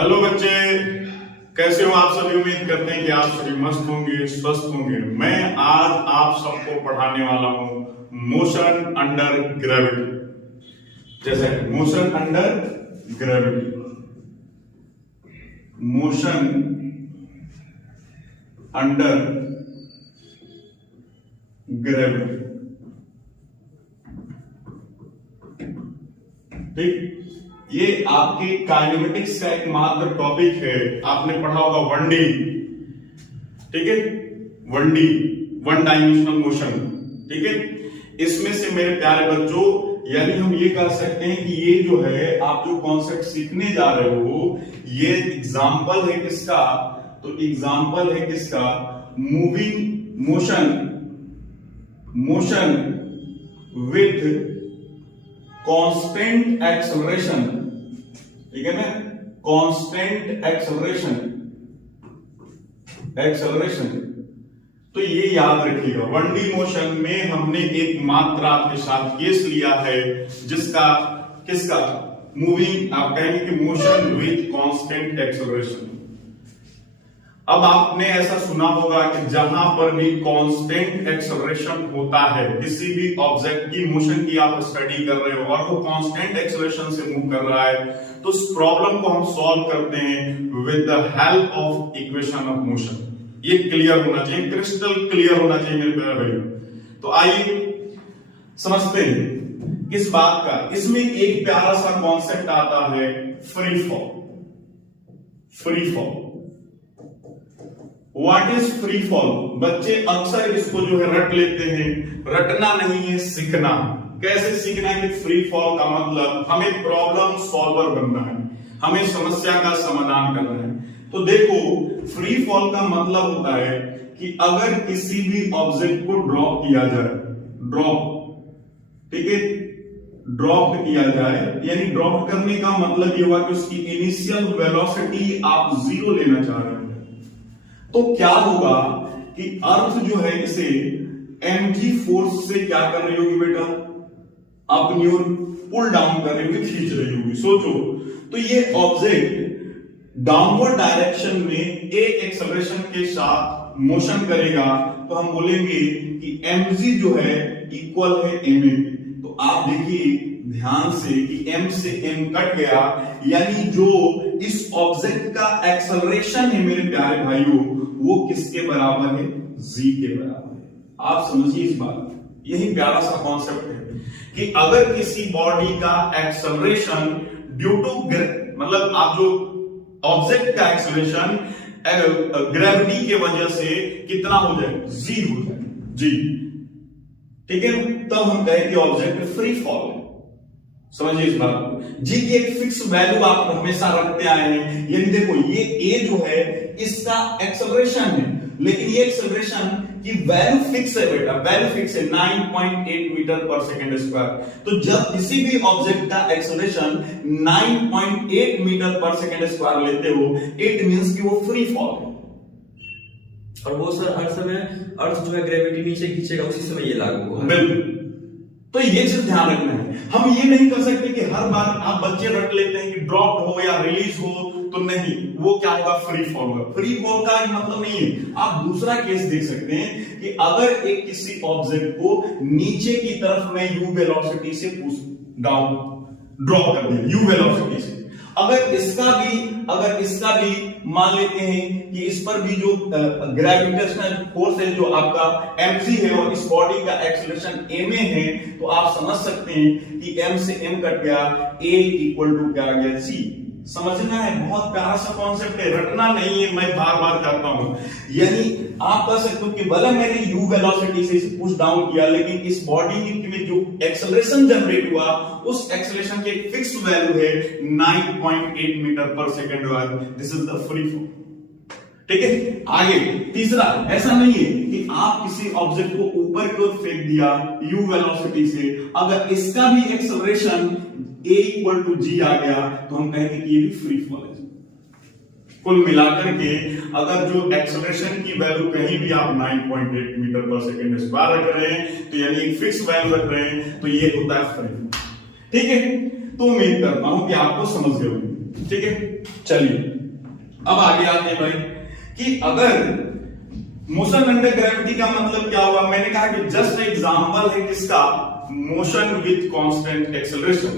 Hello बच्चे, कैसे हो आप सभी। उम्मीद करते हैं कि आप सभी मस्त होंगे, स्वस्थ होंगे। मैं आज आप सबको पढ़ाने वाला हूं मोशन अंडर ग्रेविटी। जैसे motion under gravity, motion under gravity. ठीक, ये आपके काइनेमेटिक्स का एक मात्र टॉपिक है। आपने पढ़ा होगा 1D, ठीक है, 1D, वन डायमेंशनल मोशन। ठीक है, इसमें से मेरे प्यारे बच्चों, यानी हम ये कह सकते हैं कि ये जो है आप जो कॉन्सेप्ट सीखने जा रहे हो, ये एग्जाम्पल है किसका, तो एग्जाम्पल है किसका, moving motion, motion with constant acceleration. ठीक है ना, कांस्टेंट एक्सेलरेशन, एक्सेलरेशन। तो ये याद रखिएगा, 1D मोशन में हमने एक मात्र आपके साथ केस लिया है, जिसका किसका, मूविंग, आप कहेंगे कि मोशन विथ कांस्टेंट एक्सेलरेशन। अब आपने ऐसा सुना होगा कि जहां पर भी कांस्टेंट एक्सेलरेशन होता है, किसी भी ऑब्जेक्ट की मोशन की आप स्टडी कर रहे हो और वो कांस्टेंट एक्सेलरेशन से मूव कर रहा है, तो उस प्रॉब्लम को हम सॉल्व करते हैं with the help of equation of motion. ये क्लियर होना चाहिए, क्रिस्टल क्लियर होना चाहिए मेरे प्यारे भाइयों। तो आइए समझते हैं इस बात का। इसमें एक प्यारा सा कॉन्सेप्ट आता है free fall. Free fall, what is free fall? बच्चे अक्सर इसको जो है रट लेते हैं। रटना नहीं है, सीखना। कैसे सीखना है कि फ्री फॉल का मतलब हमें प्रॉब्लम सॉल्वर बनना है, हमें समस्या का समाधान करना है। तो देखो, फ्री फॉल का मतलब होता है कि अगर किसी भी ऑब्जेक्ट को ड्रॉप किया जाए, ड्रॉप, ठीक है, ड्रॉप किया जाए, यानी ड्रॉप करने का मतलब ये हुआ कि उसकी इनिशियल वेलोसिटी आप 0 लेना चाह रहे हो, तो क्या होगा कि अर्थ जो है इसे mg फोर्स से क्या कर रही होगी बेटा, अपनी ओर पुल डाउन कर रही होगी, खींच रही होगी। सोचो, तो ये ऑब्जेक्ट डाउनवर्ड डायरेक्शन में a एक्सेलरेशन के साथ मोशन करेगा, तो हम बोलेंगे कि mg जो है इक्वल है ma। तो आप देखिए ध्यान से कि m से m कट गया, यानी जो इस ऑब्जेक्ट का एक्सेलरेशन है मेरे प्यारे भाइयों, वो किसके बराबर है, g के बराबर है। आप समझिए इस बात। यही प्यारा सा कॉन्सेप्ट है कि अगर किसी बॉडी का एक्सेलरेशन ड्यू टू, मतलब आप जो ऑब्जेक्ट का एक्सेलरेशन ग्रेविटी के वजह से कितना हो जाए, g हो जाए, g, ठीक है, तब हम कहें कि ऑब्जेक्ट फ्री फॉल है। समझिए इस बात को। जी की एक फिक्स वैल्यू आप हमेशा रखते आए हैं। यानी देखो, ये ए जो है इसका एक्सेलरेशन है, लेकिन ये एक्सेलरेशन की वैल्यू फिक्स है बेटा, वैल्यू फिक्स है 9.8 मीटर पर सेकंड स्क्वायर। तो जब किसी भी ऑब्जेक्ट का एक्सेलरेशन 9.8 मीटर पर सेकंड स्क्वायर लेते हो, इट मींस कि वो फ्री फॉल है। और वो सर हर समय अर्थ जो है ग्रेविटी नीचे खींचेगा, उसी समय ये लागू होगा। बिल्कुल। तो ये चीज ध्यान रखना है। हम ये नहीं कर सकते कि हर बार आप बच्चे रट लेते हैं कि ड्रॉप हो या रिलीज हो, तो नहीं, वो क्या होगा, फ्री फॉल होगा। फ्री फॉल का मतलब नहीं है। आप दूसरा केस देख सकते हैं कि अगर एक किसी ऑब्जेक्ट को नीचे की तरफ में यू वेलोसिटी से पुश डाउन, ड्रॉप कर दिया यू वेलोसिटी से, अगर इसका भी मान लेते हैं कि इस पर भी जो ग्रेविटेशनल फोर्स है जो आपका mg है और इस बॉडी का एक्सेलरेशन ma है, तो आप समझ सकते हैं कि m से m कट गया, a इक्वल टू क्या आ गया, c। समझना है, बहुत प्यारा सा कॉन्सेप्ट है, रटना नहीं है, मैं बार बार कहता हूं। यानी आप कह सकते हो कि भले मैंने u वेलोसिटी से इसे पुश डाउन किया, लेकिन इस बॉडी में जो एक्सेलरेशन जनरेट हुआ, उस एक्सेलरेशन की एक फिक्स वैल्यू है 9.8 मीटर पर second. This is the free fall. ठीक है, आगे तीसरा, ऐसा नहीं है कि आप किसी ऑब्जेक्ट को ऊपर की ओर फेंक दिया u वेलोसिटी से, अगर इसका भी acceleration a equal to g आ गया, तो हम कहेंगे कि ये भी फ्री फॉल है। कुल मिलाकर के अगर जो एक्सेलरेशन की वैल्यू कहीं भी आप 9.8 मीटर पर सेकंड स्क्वायर रख रहे हैं, तो यानी एक फिक्स वैल्यू रख रहे हैं, तो ये होता है फ्री। ठीक है, तो उम्मीद करता हूं कि आपको समझ गए होंगे। ठीक है, चलिए अब आगे आते हैं भाई कि अगर मोशन अंडर ग्रेविटी का मतलब क्या हुआ। मैंने कहा कि जस्ट एग्जांपल है किसका, मोशन विथ कांस्टेंट एक्सेलरेशन।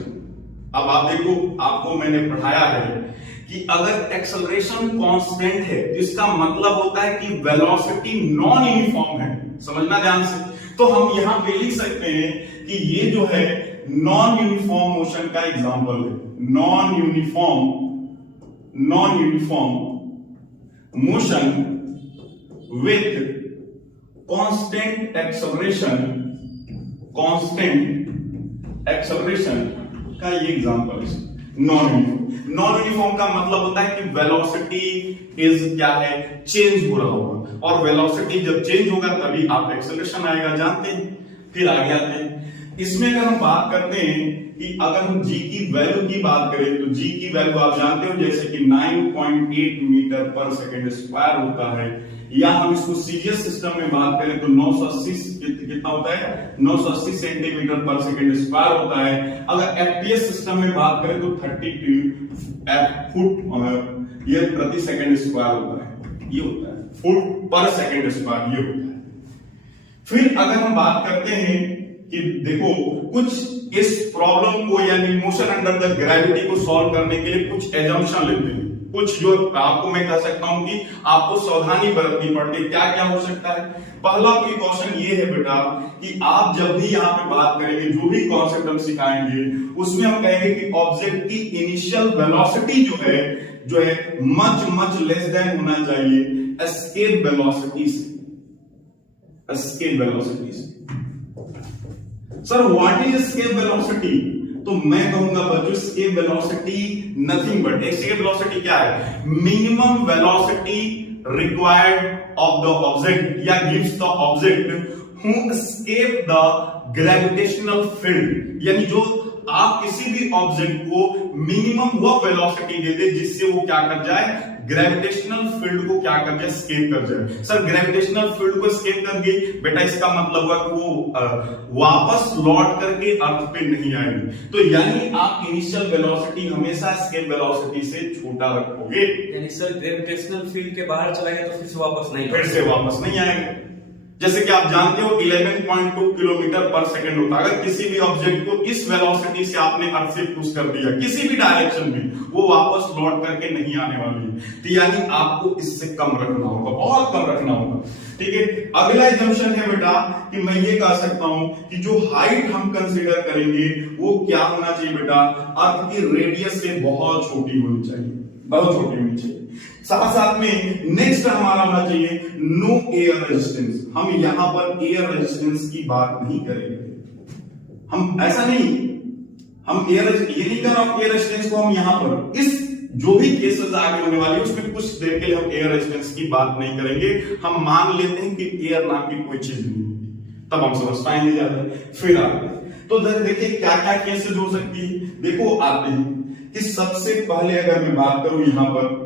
अब आप देखो, आपको मैंने पढ़ाया है कि अगर एक्सेलरेशन कांस्टेंट है तो इसका मतलब होता है कि वेलोसिटी नॉन यूनिफॉर्म है। समझना ध्यान से। तो हम यहां पे लिख सकते हैं कि ये जो है नॉन यूनिफॉर्म मोशन का एग्जांपल है। Non uniform motion with constant acceleration का ये एग्जांपल है। नॉन यूनिफॉर्म का मतलब होता है कि वेलोसिटी इज क्या है, चेंज हो रहा होगा, और वेलोसिटी जब चेंज होगा तभी आप एक्सेलरेशन आएगा, जानते हैं। फिर आगे आते हैं, इसमें अगर हम बात करते हैं कि अगर हम जी की वैल्यू की बात करें तो जी की वैल्यू आप जानते हो जैसे कि 9.8 मीटर पर सेकेंड स्क्वायर होता है, या हम इसको सीजीएस सिस्टम में बात करें तो 980 कितना होता है, 980 सेंटीमीटर पर सेकेंड स्क्वायर होता है। अगर एफपीएस सिस्टम में बात करें तो 32 फुट ये प्रति सेकेंड स्क्वायर होता है, ये होता है फुट पर सेकेंड स्क्वायर, ये होता है। फिर अगर हम बात करते हैं कि देखो कुछ इस प्रॉब्लम को यानी मोशन अंडर द ग्रेविटी को सॉल्व करने के लिए कुछ एजम्पशन लेते हैं, कुछ जो आपको मैं कह सकता हूं कि आपको सावधानी बरतनी पड़ती है। क्या क्या हो सकता है, पहला प्रिकॉशन ये है बेटा कि आप जब भी यहाँ पे बात करेंगे, जो भी कॉन्सेप्ट हम सिखाएंगे उसमें हम कहेंगे कि ऑब्जेक्ट की इनिशियल वेलोसिटी जो है मच लेस देन होना चाहिए एस्केप वेलोसिटी से। Sir what is escape velocity? तो मैं कहूंगा बच्चों escape velocity nothing but, escape velocity क्या है, minimum velocity required of the object या gives the object who escape the gravitational field. यानी जो आप किसी भी ऑब्जेक्ट को मिनिमम वो वेलोसिटी दे दे जिससे वो क्या कर जाए, ग्रेविटेशनल फील्ड को क्या कर जाए, एस्केप कर जाए। सर ग्रेविटेशनल फील्ड को एस्केप कर गई बेटा, इसका मतलब हुआ कि वो वापस लौट करके अर्थ पे नहीं आएगी। तो यानी आप इनिशियल वेलोसिटी हमेशा एस्केप वेलोसिटी से छोटा रखोगे। यानी सर ग्रेविटेशनल फील्ड के बाहर चला गया तो फिर से वापस नहीं आएगा। जैसे कि आप जानते हो 11.2 किलोमीटर पर सेकंड होता है। अगर किसी भी ऑब्जेक्ट को इस वेलोसिटी से आपने अर्थ से पुश कर दिया किसी भी डायरेक्शन में, वो वापस लौट करके नहीं आने वाली है। तो यानी आपको इससे कम रखना होगा, बहुत कम रखना होगा। ठीक है, अगला एजम्पशन है बेटा कि मैं ये कह सकता हूं कि जो हाइट हम कंसीडर करेंगे वो क्या होना चाहिए बेटा, अर्थ की रेडियस से बहुत छोटी होनी चाहिए, बहुत छोटी होनी चाहिए। साथ साथ में नेक्स्ट हमारा होना चाहिए नो एयर रेजिस्टेंस। हम यहां पर एयर रेजिस्टेंस की बात नहीं करेंगे, हम ऐसा नहीं, हम ये नहीं कर रहा एयर रेजिस्टेंस को हम यहां पर इस जो भी केसेस आगे होने वाले उसमें कुछ देर के लिए हम एयर रेजिस्टेंस की बात नहीं करेंगे। हम मान लेते हैं कि एयर नाम की कोई चीज नहीं होती, तब हम समझ पाएंगे ज्यादा। फिर आगे तो देखिए क्या क्या केसेस हो सकती है। देखो आते हैं कि सबसे पहले अगर मैं बात करूं यहां पर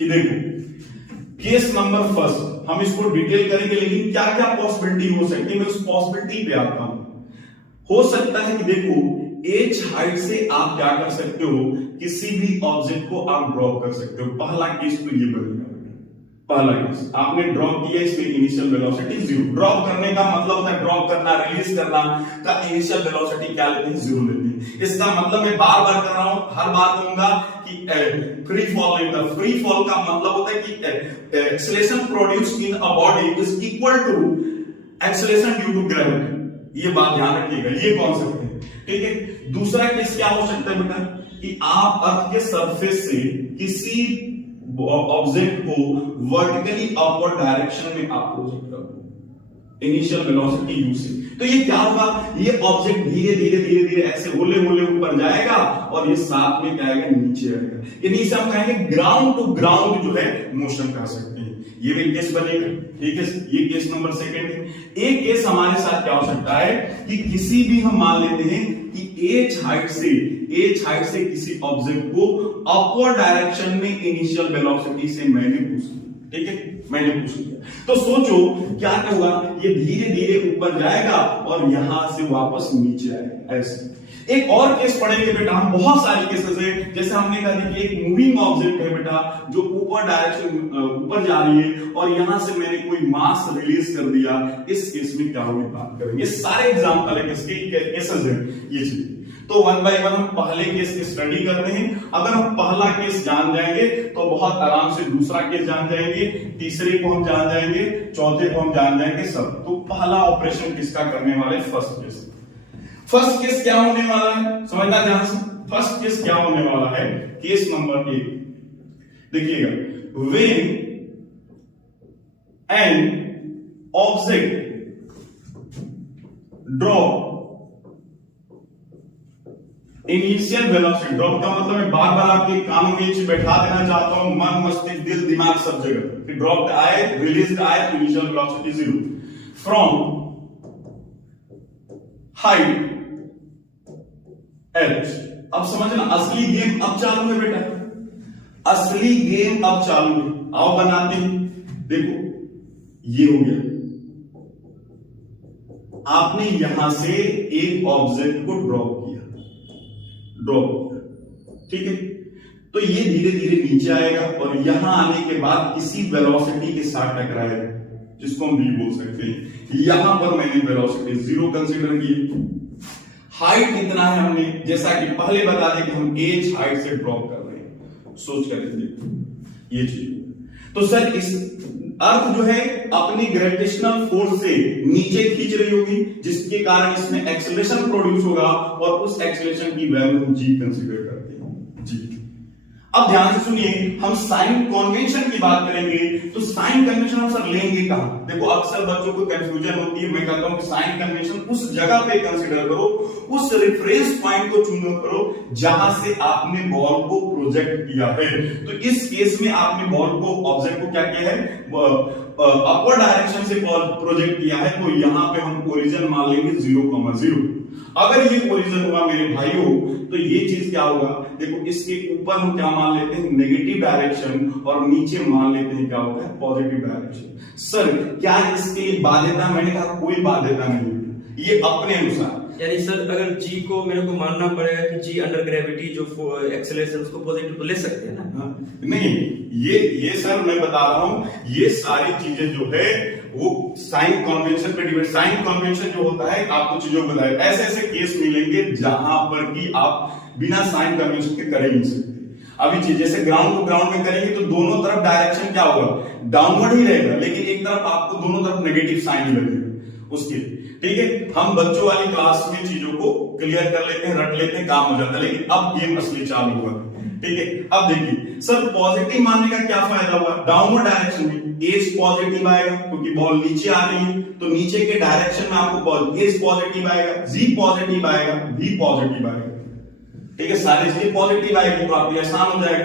कि देखो केस नंबर फर्स्ट, हम इसको डिटेल करेंगे लेकिन क्या क्या पॉसिबिलिटी हो सकती है मैं उस पॉसिबिलिटी पे आता हूं। हो सकता है कि देखो एच हाइट से आप क्या कर सकते हो, किसी भी ऑब्जेक्ट को आप ड्रॉप कर सकते हो। पहला केस तो ये बनेगा, पहला केस आपने ड्रॉप किया, इसमें इनिशियल वेलोसिटी जीरो। ड्रॉप करने का मतलब होता है ड्रॉप करना, रिलीज करना का इनिशियल वेलोसिटी क्या लेते हैं, जीरो लेते हैं। इसका मतलब मैं बार बार कर रहा हूं, हर बार कहूंगा कि फ्री फॉल लेता। फ्री फॉल का मतलब होता है कि acceleration produced in a body is equal to acceleration due to gravity. ये बात ध्यान रखिएगा, ये कॉन्सेप्ट है। ठीक है, दूसरा केस क्या हो सकता है बेटा कि आप अर्थ के सरफेस से किसी ऑब्जेक्ट को वर्टिकली अपवर्ड डायरेक्शन में आप प्रोजेक्ट करो इनिशियल वेलोसिटी यू से। तो ये क्या होगा, ये ऑब्जेक्ट धीरे धीरे ऐसे होले ऊपर जाएगा और ये साथ में क्या आएगा, नीचे आएगा। यानी इसे हम कहेंगे ग्राउंड टू ग्राउंड जो है मोशन कर सकते हैं। ये भी केस बनेगा। ठीक है, ये केस नंबर सेकंड है। एक केस हमारे साथ क्या हो सकता है कि किसी भी हम मान लेते हैं कि एच हाइट से किसी ऑब्जेक्ट को अपवर्ड डायरेक्शन में इनिशियल वेलोसिटी से मैंने पुश किया। ठीक है, मैंने पुश किया तो सोचो क्या होगा, ये धीरे धीरे ऊपर जाएगा और यहां से वापस नीचे आएगा ऐसे। एक और केस पढ़ेंगे बेटा हम, बहुत सारे केसेस है। जैसे हमने कहा कि एक मूविंग ऑब्जेक्ट है बेटा जो ऊपर डायरेक्शन ऊपर जा रही है और यहां से मैंने कोई मास रिलीज कर दिया, इस केस में क्या होगी बात करेंगे। ये सारे एग्जांपल है किसके केसेस है ये चीज। तो वन बाय वन हम पहले केस की स्टडी करते हैं। अगर हम पहला केस जान जाएंगे तो बहुत आराम से दूसरा केस जान जाएंगे, तीसरे को हम जान जाएंगे, चौथे को हम जान जाएंगे सब। तो पहला ऑपरेशन किसका करने वाले, फर्स्ट केस। फर्स्ट केस क्या होने वाला है समझना ध्यान से। फर्स्ट केस क्या होने वाला है, केस नंबर 1 देखिएगा, when an object drop initial velocity, drop का मतलब मैं बार बार आपके कानों में चीज बैठा देना चाहता हूं, मन मस्तिष्क दिल दिमाग सब जगह। ड्रॉप आए रिलीज आए तो initial velocity 0 from height h। अब समझना असली गेम अब चालू है बेटा, असली गेम अब चालू है। आओ बनाते हैं, देखो ये हो गया, आपने यहां से एक ऑब्जेक्ट को ड्रॉप किया, ठीक है। तो ये धीरे धीरे नीचे आएगा और यहां आने के बाद किसी वेलोसिटी के साथ टकराएगा जिसको हम v बोल सकते हैं। यहां पर मैंने वेलोसिटी 0 कंसीडर की, हाइट कितना है हमने, जैसा कि पहले बता दें कि हम h हाइट से ड्रॉप कर रहे हैं, सोच कर देखिए ये चीज। तो सर इस अर्थ जो है अपनी ग्रेविटेशनल फोर्स से नीचे खींच रही होगी, जिसके कारण इसमें एक्सेलरेशन प्रोड्यूस होगा और उस एक्सेलरेशन की वैल्यू हम g कंसीडर करते हैं, जी। अब ध्यान से सुनिए, हम साइन कन्वेंशन की बात करेंगे तो साइन कन्वेंशन हम सर लेंगे कहां। देखो अक्सर बच्चों को कंफ्यूजन होती है, मैं कहता हूं कि साइन कन्वेंशन उस जगह पे कंसीडर करो, उस रेफरेंस पॉइंट को चुनो करो जहां से आपने बॉल को प्रोजेक्ट किया है। तो इस केस में आपने बॉल को ऑब्जेक्ट को क्या किया है, अपवर्ड डायरेक्शन से प्रोजेक्ट किया है, तो यहां पे हम ओरिजिन मान लेंगे 0,0। अगर ये ओरिजिन हुआ मेरे भाइयों तो ये चीज क्या होगा, देखो इसके ऊपर हम क्या मान लेते हैं, नेगेटिव डायरेक्शन, और नीचे मान लेते हैं क्या होता है, पॉजिटिव डायरेक्शन। सर क्या इसके लिए बाध्यता, मैंने कहा कोई बाध्यता नहीं, ये अपने अनुसार। यानी सर अगर g को मेरे को मानना पड़ेगा कि g अंडर ग्रेविटी जो एक्सेलरेशन उसको पॉजिटिव तो ले सकते हैं ना। नहीं, ये सर मैं बता रहा हूं, ये सारी चीजें जो है वो साइन कन्वेंशन पे डिपेंड। साइन कन्वेंशन जो होता है आपको चीजों को बताए, ऐसे ऐसे केस मिलेंगे जहां पर कि आप बिना साइन कन्वेंशन के कर ही नहीं सकते। अभी चीज जैसे ग्राउंड को ग्राउंड में करेंगे तो दोनों तरफ डायरेक्शन क्या होगा, डाउनवर्ड ही रहेगा, लेकिन एक तरफ आपको दोनों तरफ नेगेटिव साइन लगेगा उसके, ठीक है। हम बच्चों वाली क्लास में चीजों को क्लियर कर लेते हैं, रट लेते हैं, काम हो जाता है, लेकिन अब गेम असली चालू हुआ, ठीक है। अब देखिए सर पॉजिटिव मानने का क्या फायदा हुआ, डाउनवर्ड डायरेक्शन में एज पॉजिटिव आएगा क्योंकि बॉल नीचे आ रही है, तो नीचे के डायरेक्शन में आपको एज पॉजिटिव आएगा, जी पॉजिटिव आएगा, वी पॉजिटिव आएगा, ठीक है। सारी चीजें पॉजिटिव आएगी तो आपके आसान हो जाएगा,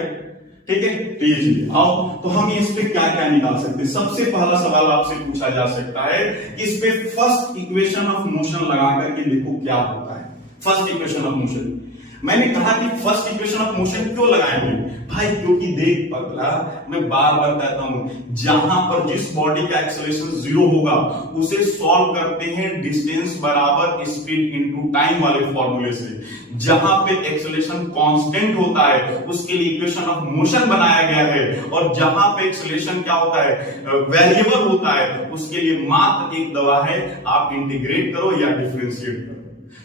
ठीक है। तो ये चीज आओ, तो हम इस पे क्या क्या निकाल सकते हैं। सबसे पहला सवाल आपसे पूछा जा सकता है कि इस पे फर्स्ट इक्वेशन ऑफ मोशन लगा करके देखो क्या होता है। फर्स्ट इक्वेशन ऑफ मोशन, मैंने कहा कि फर्स्ट इक्वेशन ऑफ मोशन क्यों लगाएंगे भाई, क्योंकि देख पगला, मैं बार बार कहता हूं जहां पर जिस बॉडी का एक्सेलरेशन 0 होगा उसे सॉल्व करते हैं डिस्टेंस बराबर स्पीड इनटू टाइम वाले फॉर्मूले से। जहां पे एक्सेलरेशन कांस्टेंट होता है उसके लिए इक्वेशन ऑफ मोशन बनाया गया है, और जहां पे एक्सेलरेशन क्या होता है, वेरिएबल होता है, उसके लिए मात्र एक दवा है, आप इंटीग्रेट करो या डिफरेंशिएट करो।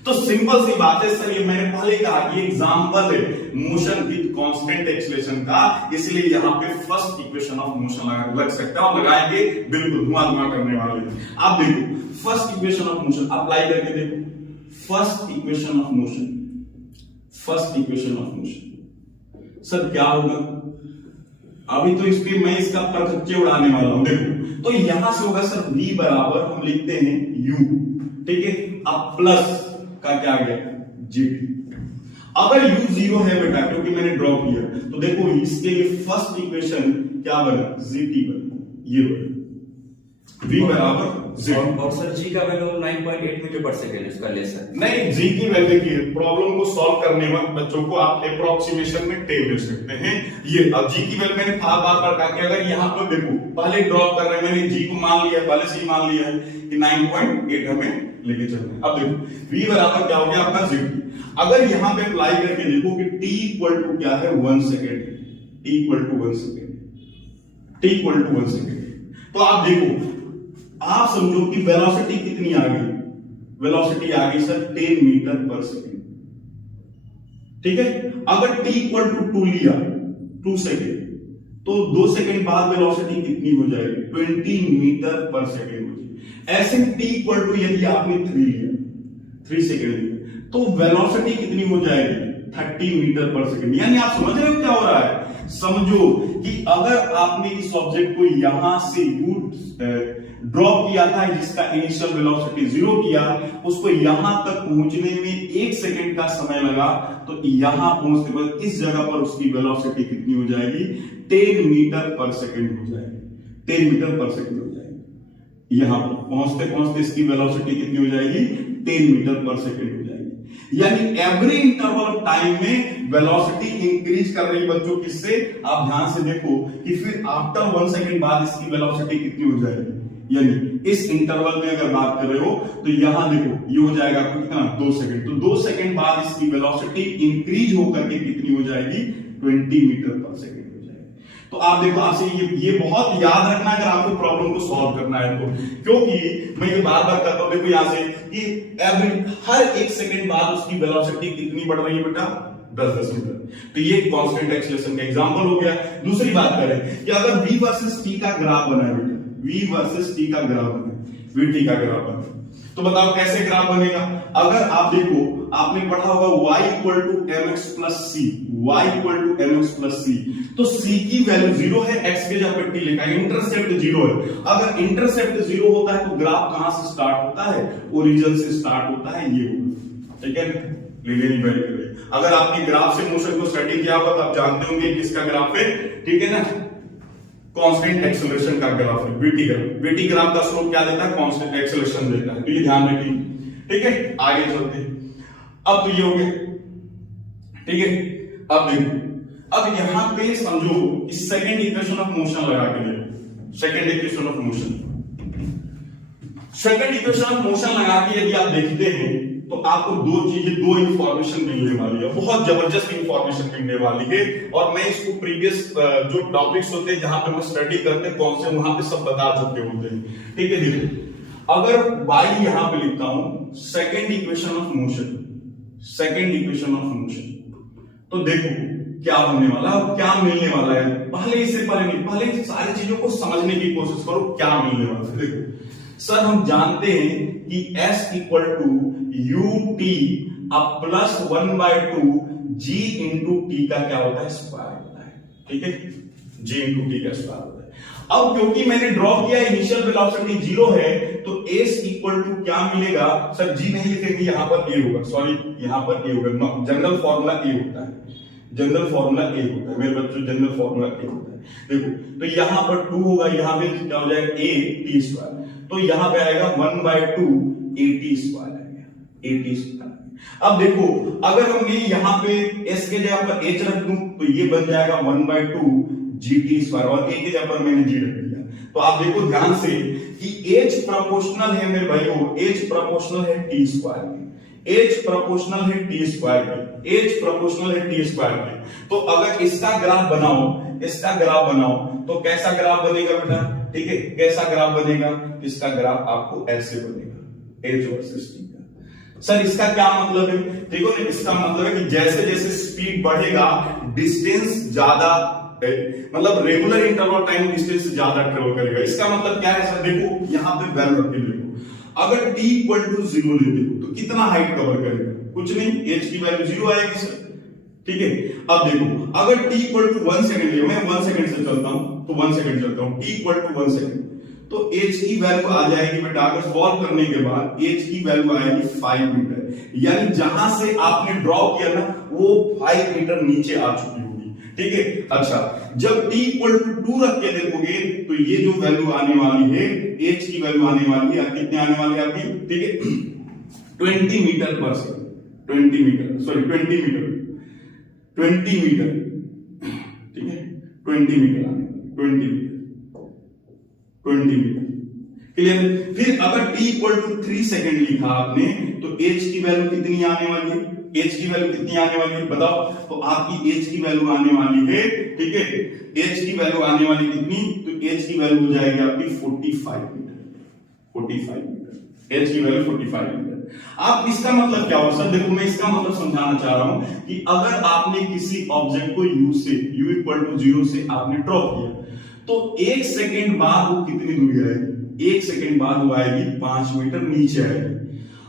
तो सिंपल सी बात है सर, ये मैंने पहले कहा कि एग्जांपल है मोशन विद कांस्टेंट एक्सेलरेशन का, इसलिए यहां पे फर्स्ट इक्वेशन ऑफ मोशन लग सकता है, और लगाएंगे बिल्कुल धुआं करने वाले। आप देखो first equation of motion apply करके देखो, first equation of motion, first equation of motion sir क्या होगा, अभी तो इस पे मैं इसका परखच्चे उड़ाने वाला हूं। देखो तो यहां से होगा सर v बराबर हम लिखते हैं u, ठीक है। अब प्लस का क्या आ गया जीटी। अगर u 0 है बेटा क्योंकि मैंने ड्रॉ किया, तो देखो इसके लिए फर्स्ट इक्वेशन क्या बना, जीटी बना, ये बना v बराबर 0। और सर g का वैल्यू 9.8 मीटर पर सेकंड इसका ले सकते नहीं, g की वैल्यू की प्रॉब्लम को सॉल्व करने वक्त बच्चों को आप अप्रोक्सीमेशन में टेल ले सकते हैं। ये अब g की वैल्यू मैंने बार बार कहा कि अगर यहां पर देखो पहले ड्रॉप कर रहे हैं, मैंने g को मान लिया, पहले से ही मान लिया है कि 9.8 हमें लेके चलना है। अब देखो v बराबर क्या हो गया आपका z। अगर यहां पे अप्लाई करके देखो कि t इक्वल टू क्या है 1 second, t equal to 1 second, t equal to 1 second, तो आप देखो, आप समझो कि वेलोसिटी कितनी आ गई, वेलोसिटी आ गई सर 10 मीटर पर सेकेंड, ठीक है। अगर t इक्वल टू 2 लिया, 2 सेकेंड, तो 2 सेकेंड बाद वेलोसिटी कितनी हो जाएगी 20 मीटर पर सेकेंड हो जाएगी। ऐसे t इक्वल टू यदि आपने 3 लिया, 3 सेकेंड लिया, तो वेलोसिटी कितनी हो जाएगी 30 मीटर पर सेकेंड। यानी आप समझ रहे हो क्या हो रहा है, समझो कि अगर आपने इस ऑब्जेक्ट को यहां से ड्रॉप किया था जिसका इनिशियल वेलोसिटी 0 किया, उसको यहां तक पहुंचने में 1 सेकेंड का समय लगा, तो यहां पहुंचते वक्त इस जगह पर उसकी वेलोसिटी कितनी हो जाएगी 10 मीटर पर सेकेंड हो जाएगी, 10 मीटर पर सेकेंड हो जाएगी। यहां पहुंचते पहुंचते इसकी वेलोसिटी कितनी हो जाएगी 10 मीटर पर सेकेंड हो जाएगी। यानी एवरी इंटरवल ऑफ टाइम में वेलोसिटी इंक्रीज कर रही है बच्चों, किससे, आप ध्यान से देखो कि फिर आफ्टर 1 सेकेंड बाद इसकी वेलोसिटी कितनी हो जाएगी। यानी इस इंटरवल में अगर बात कर रहे हो तो यहां देखो ये हो जाएगा आपको कितना 2 सेकेंड, तो 2 सेकेंड बाद इसकी वेलोसिटी इंक्रीज होकर के कितनी हो जाएगी 20 मीटर पर सेकेंड हो जाएगी। तो आप देखो, आपसे ये बहुत याद रखना अगर आपको प्रॉब्लम को सॉल्व करना है तो, क्योंकि मैं ये बार बार करता हूं, देखो यहां से कि हर 1 सेकेंड बाद उसकी वेलोसिटी कितनी बढ़ रही है बेटा 10 मीटर। तो ये कांस्टेंट एक्सीलरेशन का एग्जांपल हो गया। दूसरी बात करें कि अगर v वर्सेस t का ग्राफ बना है बेटा, v वर्सेस t का ग्राफ बना है, vt का ग्राफ बना है, तो बताओ कैसे ग्राफ बनेगा। अगर आप देखो, आपने पढ़ा होगा y equal to mx plus c, y equal to mx plus c, तो c की वैल्यू 0 है, x के जगह पर t लिखा है, इंटरसेप्ट 0 है। अगर इंटरसेप्ट 0 होता है तो ग्राफ कहां से स्टार्ट होता है, ओरिजिन से स्टार्ट होता है, ये होगा, ठीक है। लीनियर वैल्यू, अगर आपके ग्राफ से मोशन को स्टडी किया होगा तो आप जानते होंगे किसका ग्राफ है, ठीक है ना, कांस्टेंट एक्सेलरेशन का ग्राफ है, वीटी ग्राफ। वीटी ग्राफ का स्लोप क्या देता है, कांस्टेंट एक्सेलरेशन देता है, तो ये ध्यान रखिए, ठीक है। आगे चलते हैं, अब तो ये हो गया, ठीक है। अब देखो, अब यहां पे समझो इस सेकंड इक्वेशन ऑफ मोशन लगा के देखो, second equation of motion, second equation of motion लगा के यदि आप देखते हैं तो आपको दो इंफॉर्मेशन मिलने वाली है, बहुत जबरदस्त इंफॉर्मेशन मिलने वाली है। और मैं इसको प्रीवियस जो टॉपिक्स होते हैं जहां पे हम स्टडी करते हैं कौन से, वहां पे सब बता चुके होते हैं, ठीक है। देखो अगर y यहां पे लिखता हूं second equation of motion, second equation of motion, तो देखो क्या होने वाला है, क्या मिलने वाला है। पहले सारी चीजों को समझने की कोशिश करो, क्या मिलने वाला है। देखो सर, हम जानते हैं कि s equal to u t plus 1/2 g into t का क्या होता है, स्क्वायर होता है, ठीक है, g इंटू टी का स्क्वायर होता है। अब क्योंकि मैंने ड्रॉ किया इनिशियल वेलोसिटी 0 है, तो s इक्वल टू क्या मिलेगा, सर जी नहीं लिखेंगे, यहां पर a होगा, सॉरी यहां पर a होगा, जनरल फॉर्मूला a होता है, जनरल फॉर्मूला a होता है मेरे बच्चों, जनरल फॉर्मूला a होता है। देखो तो यहां पर 2 होगा, यहां पे क्या हो जाएगा a t स्क्वायर, तो यहां पे आएगा 1/2 at स्क्वायर आएगा, at स्क्वायर। अब देखो अगर हम ये यहां पे s के जगह पर h रख दूं तो ये बन जाएगा 1/2 gt स्क्वायर, और a के जगह पर मैंने g रख दिया। तो आप देखो ध्यान से कि h प्रोपोर्शनल है मेरे भाइयों, h प्रोपोर्शनल है t स्क्वायर में, h प्रोपोर्शनल है t स्क्वायर पे, h प्रोपोर्शनल है t स्क्वायर पे। तो अगर इसका ग्राफ बनाओ, इसका ग्राफ बनाओ तो कैसा ग्राफ बनेगा बेटा, ठीक है, कैसा ग्राफ बनेगा, इसका ग्राफ आपको ऐसे बनेगा, h वर्सेस t का। सर इसका क्या मतलब है, देखो ना, इसका मतलब है कि जैसे जैसे स्पीड बढ़ेगा डिस्टेंस ज्यादा, मतलब रेगुलर इंटरवल टाइम डिस्टेंस ज्यादा ट्रेवल करेगा। इसका मतलब क्या है सर, देखो यहां पे वैल्यू रख के देखो, अगर t इक्वल टू 0 लेते हो तो कितना हाइट कवर करेगा, कुछ नहीं, h की वैल्यू 0 आएगी सर, ठीक है। अब देखो अगर t इक्वल टू 1 सेकंड ले, मैं 1 सेकंड से चलता हूं तो 1 सेकंड चलता हूं, t इक्वल टू 1 सेकंड, तो h की वैल्यू आ जाएगी बेटा, अगर सॉल्व करने के बाद h की वैल्यू आएगी 5 मीटर, यानी जहां से आपने ड्रॉ किया ना वो 5 मीटर नीचे आ चुकी होगी, ठीक है। अच्छा, जब t इक्वल टू 2 रख के देखोगे तो ये जो वैल्यू आने वाली है, h की वैल्यू आने वाली है, कितने आने वाली है आपकी, ठीक है 20 मीटर पर second, 20 metre, sorry 20 metre, 20 metre, ठीक है, 20 मीटर आने, 20 मीटर, 20 मीटर, क्लियर? फिर अगर t इक्वल टू 3 सेकेंड लिखा आपने तो h की वैल्यू कितनी आने वाली है? h की वैल्यू कितनी आने वाली है बताओ? तो आपकी h की वैल्यू आने वाली है, ठीक है, h की वैल्यू आने वाली कितनी? तो h की वैल्यू हो जाएगी आपकी 45 मीटर, 45 मीटर, h की वैल्यू 45 मीटर। आप इसका मतलब क्या होगा सर? देखो मैं इसका मतलब समझाना चाह रहा हूं कि अगर आपने किसी ऑब्जेक्ट को u से u इक्वल टू 0 से आपने ड्रॉप किया तो 1 सेकेंड बाद वो कितनी दूरी आएगी? 1 सेकेंड बाद वो आएगी 5 मीटर नीचे आएगी।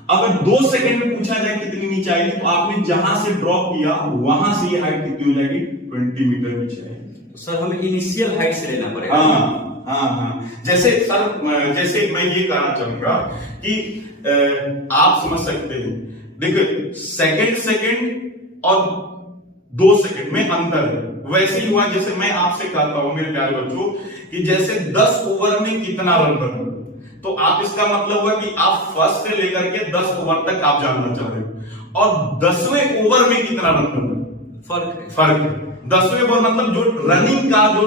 अगर 2 सेकेंड में पूछा जाए कितनी नीचे आएगी तो आपने जहां से ड्रॉप किया वहां से ये हाइट कितनी हो जाएगी? 20 मीटर नीचे आएगी। तो सर हमें इनिशियल हाइट से लेना पड़ेगा। हाँ, जैसे सर जैसे मैं ये कहना चाहूंगा कि आप समझ सकते हैं, देखो सेकंड और 2 सेकंड में अंतर है। वैसे ही हुआ जैसे मैं आपसे कहता हूं मेरे प्यारे बच्चों कि जैसे 10 ओवर में कितना रन बनता, तो आप इसका मतलब हुआ कि आप फर्स्ट से लेकर के 10 ओवर तक आप जानना चाह रहे हो, और 10वें ओवर में कितना रन बनता, फर्क है। 10वें ओवर मतलब जो रनिंग का जो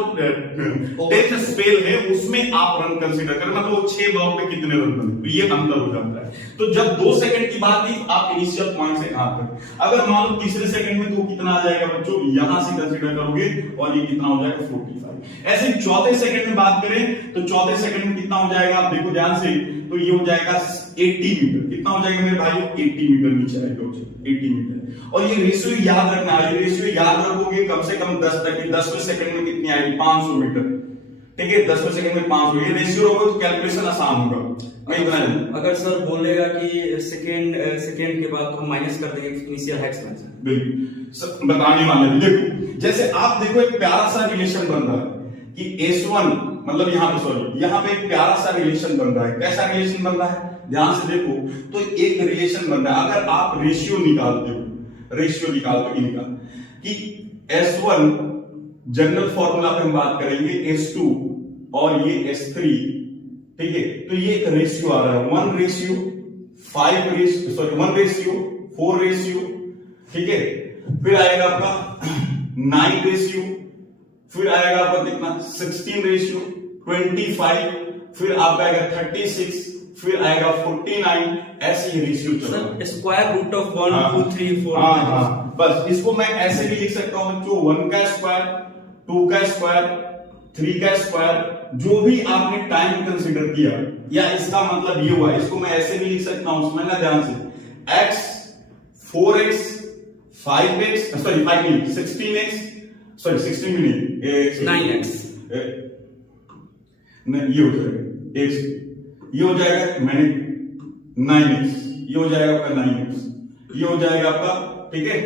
टेस्ट स्पेल है उसमें आप रन कंसीडर करें, मतलब वो 6 बॉल पे कितने रन बने, तो ये अंतर हो जाता है। तो जब 2 सेकंड की बात की तो आप इनिशियल पॉइंट से कहां तक, अगर मान लो तीसरे सेकंड में तो कितना आ जाएगा बच्चों, यहां से कंसीडर करोगे और ये कितना हो जाएगा 45। ऐसे चौथे सेकंड में बात करें तो चौथे सेकंड में कितना हो जाएगा, आप देखो ध्यान से, तो ये हो जाएगा 80 मीटर। कितना हो जाएगा मेरे भाइयों? 80 मीटर नीचे आएगा, 80 मीटर। और ये रेशियो याद रखना है, ये रेशियो याद रखोगे कम से कम 10 तक, 10वें सेकंड में कितनी आएगी? 500 मीटर, ठीक है, 10वें सेकंड में 500। ये रेशियो रखोगे तो कैलकुलेशन आसान होगा। अगर सर बोलेगा कि सेकंड के बाद तो हम माइनस कर देंगे इनिशियल हाइट से, बिल्कुल बताने वाले। देखो जैसे आप देखो एक प्यारा सा रिलेशन बन रहा है कि S1 मतलब यहाँ पे, सॉरी, यहाँ पे एक प्यारा सा रिलेशन बन रहा है। कैसा रिलेशन बन रहा है? ध्यान से देखो तो एक रिलेशन बन रहा है। अगर आप रेशियो निकालते हो, रेशियो निकाल कि S1 जनरल फॉर्मूला पे हम बात करेंगे S2 और ये S3, ठीक है, तो ये एक रेशियो आ रहा है 1 ratio 5 ratio, sorry 1 ratio 4 ratio, ठीक है, फिर आएगा आपका 9 रेशियो, फिर आएगा आपका कितना 16 रेशियो 25, फिर आपका आएगा 36, फिर आएगा 49, ऐसे ही रेशियो चल स्क्वायर रूट ऑफ 1 2 3 4। हाँ, बस इसको मैं ऐसे भी लिख सकता हूं जो 1 का स्क्वायर, 2 का स्क्वायर, 3 का स्क्वायर, जो भी आपने टाइम कंसीडर किया, या इसका मतलब ये हुआ, इसको मैं ऐसे भी लिख सकता हूं, समझना ध्यान से, x 4x 5x, सॉरी 5 नहीं 16x, सॉरी 16 नहीं 9x, ये हो जाएगा x, ये हो जाएगा मैंने 9x, ये हो जाएगा आपका 9x, ये हो जाएगा आपका, ठीक है,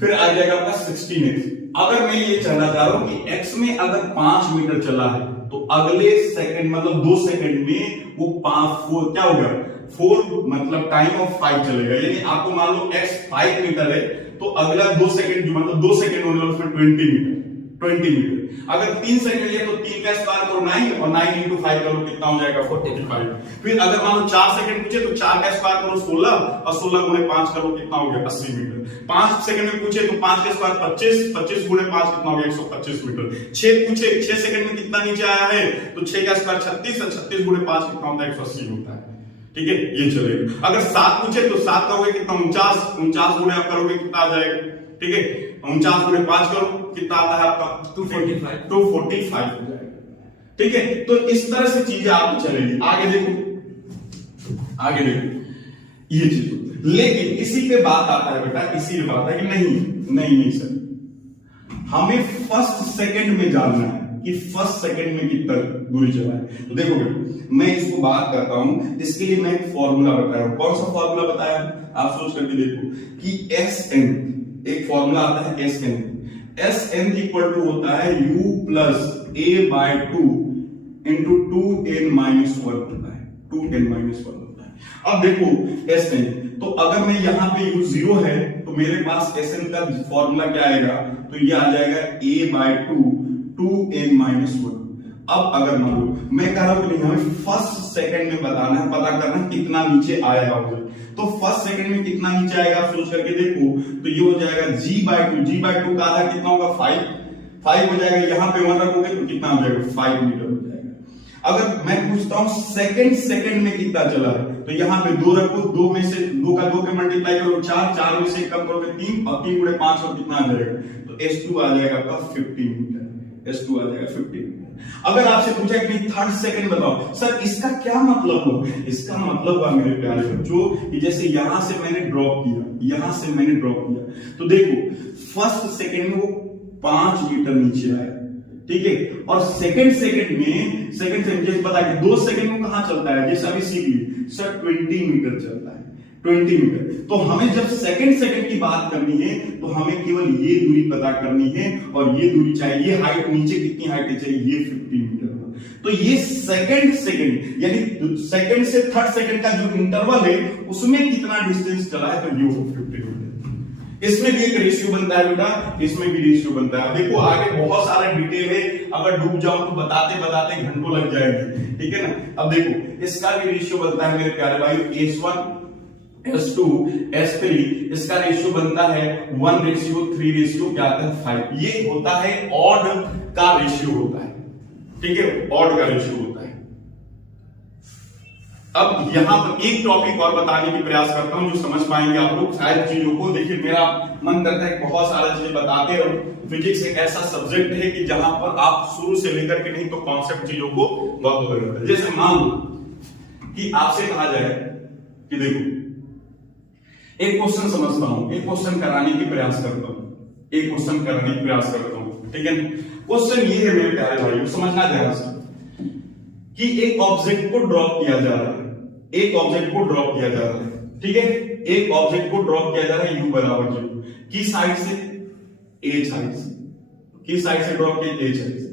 फिर आ जाएगा आपका 16x। अगर मैं ये कहना चाह रहा हूं कि x में अगर 5 मीटर चला है तो अगले सेकंड मतलब 2 सेकंड में वो 4 क्या होगा, 4 मतलब टाइम ऑफ 5 चलेगा। यानी आपको मान लो x 5 मीटर है तो अगला 2 सेकंड जो मतलब 2 सेकंड होने वाला उसमें 20 मीटर। अगर 3 सेकंड लिया तो 3 का स्क्वायर करो 9 और 9 इंटू 5 करो कितना हो जाएगा 45। फिर अगर मान लो 4 सेकंड पूछे तो 4 का स्क्वायर करो 16 और 16 गुणे 5 करो कितना हो गया 80 मीटर। 5 सेकंड में पूछे तो 5 का स्क्वायर 25, 25 गुणे 5 कितना हो गया 125 मीटर। 6 पूछे 6 सेकंड में कितना नीचे आया है तो 6 का स्क्वायर 36 और 36 गुणे 5 कितना होता है 180 होता है, ठीक है, ये चलेगा। अगर 7 पूछे तो 7 करोगे कितना 49 गुणे आप करोगे कितना आ जाएगा, ठीक है, 49 गुणे 5 करो कितना आता है आपका 245 हो जाएगा, ठीक है। तो इस तरह से चीजें आपको चलेगी। आगे देखो ये चीज, लेकिन इसी पे बात आता है बेटा, इसी पे बात है कि नहीं सर, हमें फर्स्ट सेकंड में जानना है कि फर्स्ट सेकंड में कितना दूरी चला है। तो देखो बेटा मैं इसको बात करता हूं, इसके लिए मैं एक फॉर्मूला बताया हूं। कौन सा फॉर्मूला बताया आप सोच करके देखो कि Sn, एक फॉर्मूला आता है Sn इक्वल टू होता है u plus a/2 into 2n-1 होता है, 2n-1 होता है। अब देखो Sn, तो अगर मैं यहां पे u 0 है तो मेरे पास Sn का फॉर्मूला क्या आएगा, तो ये आ जाएगा a/2 2n-1। अब अगर मान लो मैं कह रहा हूं कि हमें फर्स्ट सेकंड में बताना है, पता करना है कितना नीचे आएगा मुझे, तो फर्स्ट सेकंड में कितना नीचे आएगा सोच करके देखो, तो ये हो जाएगा g/2 का आधा कितना होगा 5 हो जाएगा, यहां पे 1 रखोगे तो कितना हो जाएगा 5 मीटर हो जाएगा। अगर मैं पूछता हूं सेकंड में कितना चला है, तो यहाँ पे 2 रखो, 2 में से 2 का 2 पे मल्टीप्लाई करो 4, 4 में से कम करोगे 3 और 3 गुणे 5 और कितना आ जाएगा, तो S2 आ जाएगा आपका 15 मीटर। S2 आ जाएगा 15 मीटर। अगर आपसे पूछा कि थर्ड सेकंड बताओ, सर इसका क्या मतलब हो, इसका मतलब हुआ मेरे प्यारे बच्चों कि जैसे यहां से मैंने ड्रॉप किया, यहां से मैंने ड्रॉप किया, तो देखो फर्स्ट सेकंड में वो 5 मीटर नीचे आया, ठीक है, और सेकंड सेकंड जैसे बता कि 2 सेकंड में कहां चलता है, जैसे अभी सीख ली सर 20 मीटर चलता है, 20 मीटर। तो हमें जब सेकंड की बात करनी है तो हमें केवल ये दूरी पता करनी है, और ये दूरी चाहिए, ये हाइट नीचे कितनी हाइट चाहिए, ये 50 मीटर। तो ये सेकंड यानी सेकंड से थर्ड सेकंड का जो इंटरवल है उसमें कितना डिस्टेंस चला है, तो ये 50 मीटर। इसमें भी एक रेशियो बनता है बेटा, इसमें भी रेशियो बनता है। देखो आगे बहुत सारा डिटेल है, अगर डूब जाओ तो बताते बताते घंटों लग जाएंगे, ठीक है ना। अब देखो इसका भी रेशियो बनता है मेरे प्यारे भाई, S1 S2 S3, इसका रेशियो बनता है 1:3 क्या आता है 5। ये होता है ऑड का रेशियो होता है, ठीक है, ऑड का रेशियो होता है। अब यहां पर एक टॉपिक और बताने की प्रयास करता हूं जो समझ पाएंगे आप लोग सारी चीजों को। देखिए मेरा मन करता है बहुत सारा चीजें बताते हैं, फिजिक्स एक ऐसा सब्जेक्ट है कि जहां पर आप शुरू से लेकर के नहीं तो कॉन्सेप्ट चीजों को बहुत करते हैं। जैसे मान लो कि आपसे कहा जाए कि देखो एक क्वेश्चन समझता हूं, एक क्वेश्चन कराने की प्रयास करता हूं, एक क्वेश्चन कराने की प्रयास करता हूं, ठीक है। क्वेश्चन ये है मेरे प्यारे भाइयों, समझना ध्यान से कि एक ऑब्जेक्ट को ड्रॉप किया जा रहा है, एक ऑब्जेक्ट को ड्रॉप किया जा रहा है, ठीक है, एक ऑब्जेक्ट को ड्रॉप किया जा रहा है u बराबर 0 की साइड से, a साइड से, की साइड से ड्रॉप किया a साइड से।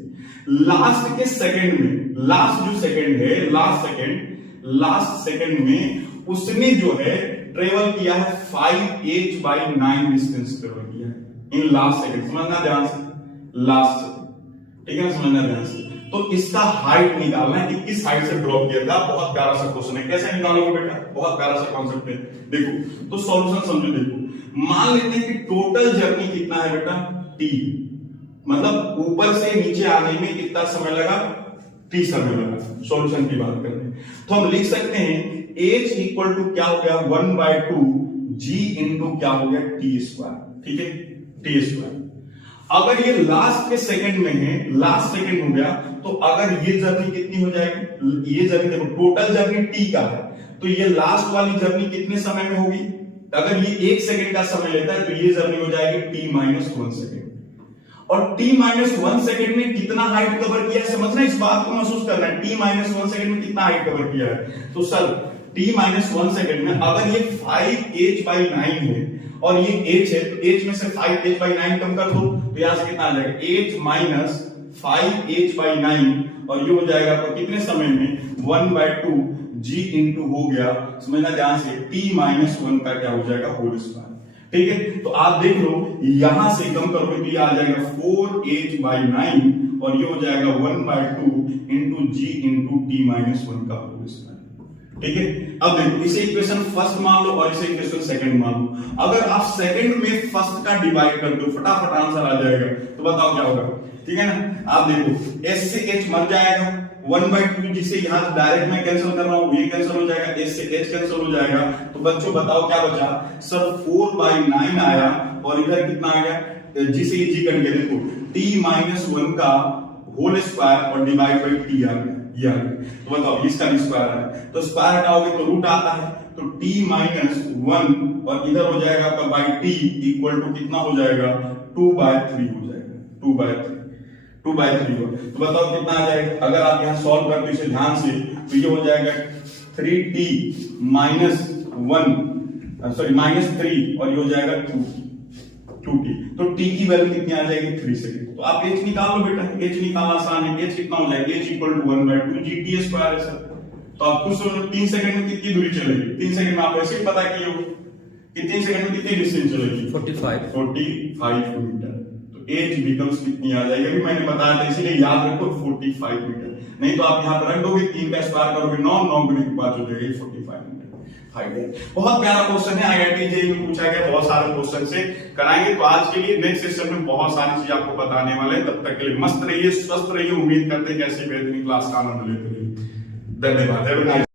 लास्ट के सेकंड में, लास्ट जो सेकंड है, लास्ट सेकंड में उसने जो है ट्रेवल किया है 5h/9 डिस्टेंस ट्रेवल किया है इन लास्ट सेकंड। समझना ध्यान से, लास्ट सेकंड, ठीक है ना, समझना ध्यान से। तो इसका हाइट निकालना है कि किस साइड से ड्रॉप किया था। बहुत प्यारा सा क्वेश्चन है, कैसे निकालोगे बेटा, बहुत प्यारा सा कॉन्सेप्ट है। देखो तो सॉल्यूशन समझो, देखो मान लेते हैं कि टोटल जर्नी कितना है बेटा t, मतलब ऊपर से नीचे आने में कितना समय लगा, t समय लगा। सॉल्यूशन की बात करते हैं तो हम लिख सकते हैं h इक्वल टू क्या हो गया 1/2 g इंटू क्या हो गया t², ठीक है, t²। अगर ये लास्ट के सेकंड में है, लास्ट सेकंड हो गया, तो अगर ये जर्नी कितनी हो जाएगी, ये जर्नी देखो टोटल जर्नी t का है, तो ये लास्ट वाली जर्नी कितने समय में होगी, अगर ये 1 सेकंड का समय लेता है तो ये जर्नी हो जाएगी t-1 सेकंड। और t-1 सेकंड में कितना हाइट कवर किया है, समझना, इस बात को महसूस करना है, t-1 सेकंड में कितना हाइट कवर किया है। तो सर t-1 सेकंड में अगर ये 5h/9 है और ये h है, तो h में से 5h/9 कम कर दो, तो यहां से कितना आ जाएगा h - 5h/9, और ये हो जाएगा आपका कितने समय में 1/2 g इंटू हो गया, समझना ध्यान से, t-1 का क्या हो जाएगा होल स्क्वायर, ठीक है। तो आप देख लो यहां से कम करोगे तो ये आ जाएगा 4h/9 और ये हो जाएगा 1/2 इंटू g इंटू t-1 का होल स्क्वायर, ठीक है। अब देखो इसे इक्वेशन फर्स्ट मान लो और इसे इक्वेशन सेकंड मान लो। अगर आप सेकंड में फर्स्ट का डिवाइड कर दो फटाफट आंसर आ जाएगा, तो बताओ क्या होगा, ठीक है ना। आप देखो s से h मर जाएगा, 1/2 जिसे यहां डायरेक्ट में कैंसिल कर रहा हूं ये कैंसिल हो जाएगा, s से h कैंसिल हो जाएगा, तो बच्चों बताओ क्या बचा, सर 4/9 आया और इधर कितना आ गया, जिसे ये g कट गया, देखो t-1 का होल स्क्वायर और डिवाइड बाय t आ गया, ये आ गया। तो बताओ इसका भी स्क्वायर है, तो स्क्वायर हटाओगे तो रूट आता है, तो t-1 और इधर हो जाएगा आपका बाय t इक्वल टू कितना हो जाएगा 2/3 हो जाएगा, 2/3 हो। तो बताओ कितना आ जाएगा, अगर आप यहां सॉल्व करते इसे ध्यान से, तो ये हो जाएगा 3t - 3 और ये हो जाएगा 2t। तो t की वैल्यू कितनी आ जाएगी 3 सेकंड। तो आप h निकाल लो बेटा, h निकालना आसान है, h कितना हो जाएगा, h इक्वल टू 1/2 gt² है सर। तो आप कुछ 3 सेकंड में कितनी दूरी चलेगी, 3 सेकंड में आप ऐसे ही पता किए हो कि 3 सेकंड में कितनी डिस्टेंस चलेगी 45 मीटर। तो h बिकम्स कितनी आ जाएगी, अभी मैंने बताया था, इसीलिए याद रखो 45 मीटर, नहीं तो आप यहां पर रख दोगे 3 का स्क्वायर करोगे 9 गुने के 5 हो जाएगा 45 मीटर। बहुत प्यारा क्वेश्चन है, IIT जेईई में पूछा गया, बहुत सारे क्वेश्चन से कराएंगे। तो आज के लिए नेक्स्ट सेशन में बहुत सारी चीज आपको बताने वाले हैं, तब तक के लिए मस्त रहिए, स्वस्थ रहिए, उम्मीद करते हैं कि ऐसी बेहतरीन क्लास का आनंद लेते रहिए। धन्यवाद।